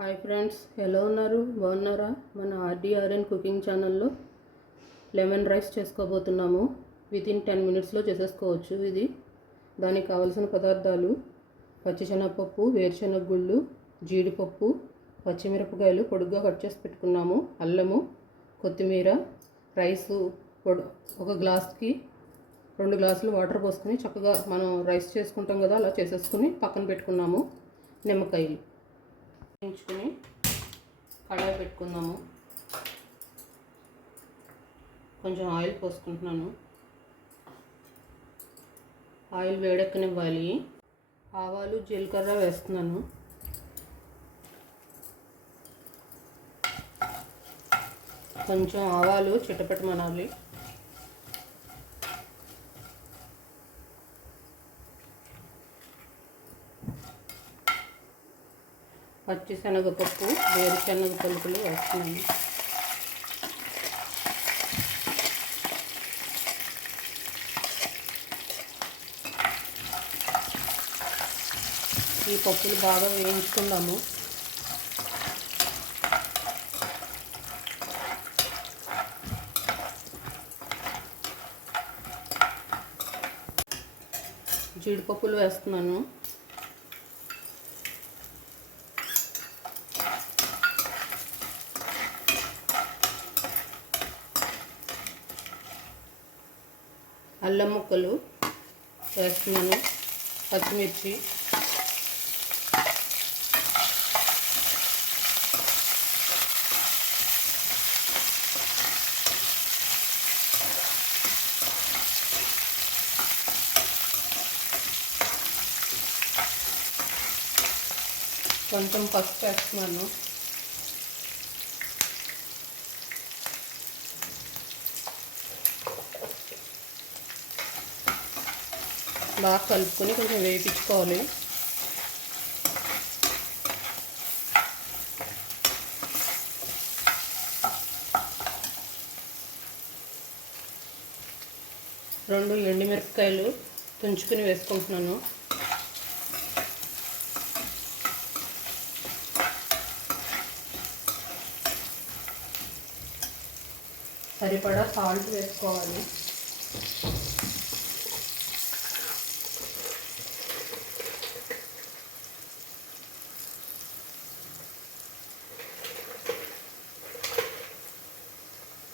Hi friends, ఎలా ఉన్నారు? బాగున్నారా? మన ఆర్డీఆర్ఎన్ కుకింగ్ ఛానల్లో లెమన్ రైస్ చేసుకోబోతున్నాము. వితిన్ 10 మినిట్స్లో చేసేసుకోవచ్చు. ఇది దానికి కావలసిన పదార్థాలు: పచ్చిశనగపప్పు, వేరుశనగ గుళ్ళు, జీడిపప్పు, పచ్చిమిరపకాయలు పొడుగ్గా కట్ చేసి పెట్టుకున్నాము, అల్లము, కొత్తిమీర, రైసు ఒక గ్లాస్కి 2 గ్లాసులు వాటర్ పోసుకొని చక్కగా మనం రైస్ చేసుకుంటాం కదా, అలా చేసేసుకుని పక్కన పెట్టుకున్నాము. నిమ్మకాయలు వేయించుకొని కడాయి పెట్టుకుందాము. కొంచెం ఆయిల్ పోసుకుంటున్నాను. ఆయిల్ వేడెక్కనివ్వాలి. ఆవాలు, జీలకర్ర వేస్తున్నాను. కొంచెం ఆవాలు చిటపటమనాలి. పచ్చిశనగపప్పు, వేరుశనగ పలుకులు వేస్తున్నాను. ఈ పప్పులు బాగా వేయించుకుందాము. జీడిపప్పులు వేస్తున్నాను. అల్లం ముక్కలు వేస్తున్నాను. పచ్చిమిర్చి, కొంచెం పసుపు వేస్తున్నాను. బాగా కలుపుకొని కొంచెం వేయించుకోవాలి. రెండు ఎండుమిరపకాయలు తుంచుకుని వేసుకుంటున్నాను. సరిపడా సాల్ట్ వేసుకోవాలి.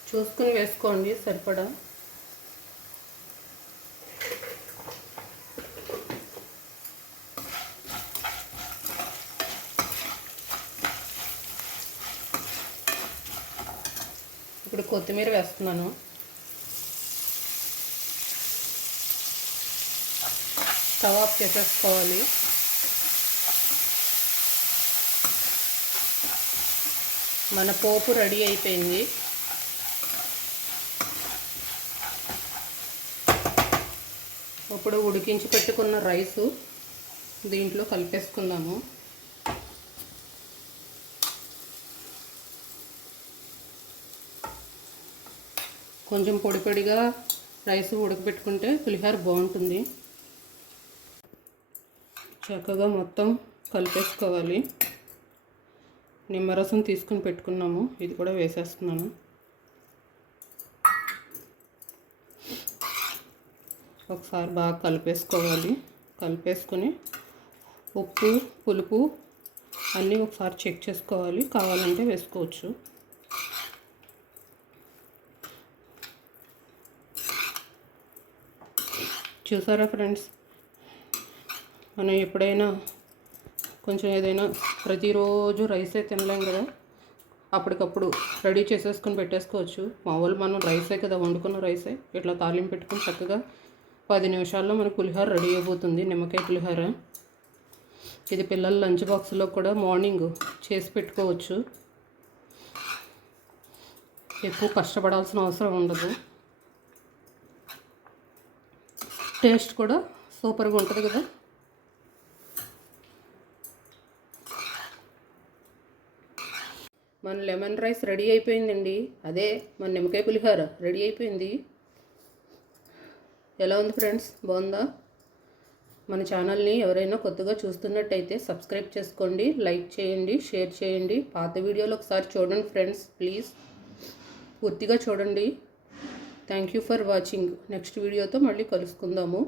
చూసుకుని వేసుకోండి సరిపడా. ఇప్పుడు కొత్తిమీర వేస్తున్నాను. స్టవ్ ఆఫ్ చేసేసుకోవాలి. మన పోపు రెడీ అయిపోయింది. ఇప్పుడు ఉడికించి పెట్టుకున్న రైసు దీంట్లో కలిపేసుకుందాము. కొంచెం పొడి పొడిగా రైస్ ఉడకబెట్టుకుంటే పులిహోర బాగుంటుంది. చక్కగా మొత్తం కలిపేసుకోవాలి. నిమ్మరసం తీసుకుని పెట్టుకున్నాము, ఇది కూడా వేసేస్తున్నాను. ఒకసారి బాగా కలిపేసుకోవాలి. కలిపేసుకొని ఉప్పు, పులుపు అన్నీ ఒకసారి చెక్ చేసుకోవాలి. కావాలంటే వేసుకోవచ్చు. చూసారా ఫ్రెండ్స్, మనం ఎప్పుడైనా కొంచెం ఏదైనా ప్రతిరోజు రైసే తినలేం కదా, అప్పటికప్పుడు రెడీ చేసేసుకొని పెట్టేసుకోవచ్చు. మామూలు మనం రైసే కదా, వండుకున్న రైసే ఇట్లా తాలింపు పెట్టుకుని చక్కగా 10 నిమిషాల్లో మనకు పులిహోర రెడీ అయిపోతుంది. నిమ్మకాయ పులిహోర. ఇది పిల్లల లంచ్ బాక్స్లో కూడా మార్నింగ్ చేసి పెట్టుకోవచ్చు. ఎక్కువ కష్టపడాల్సిన అవసరం ఉండదు. టేస్ట్ కూడా సూపర్గా ఉంటుంది కదా. మన లెమన్ రైస్ రెడీ అయిపోయిందండి. అదే మన నిమ్మకాయ పులిహోర రెడీ అయిపోయింది. ఎలా ఉంది ఫ్రెండ్స్? బాగుందా? మన ఛానల్ని ఎవరైనా కొత్తగా చూస్తున్నట్టయితే సబ్స్క్రైబ్ చేసుకోండి, లైక్ చేయండి, షేర్ చేయండి. పాత వీడియోలు ఒకసారి చూడండి ఫ్రెండ్స్, ప్లీజ్ పూర్తిగా చూడండి. Thank you for watching. Next వీడియోతో మళ్ళీ కలుసుకుందాము.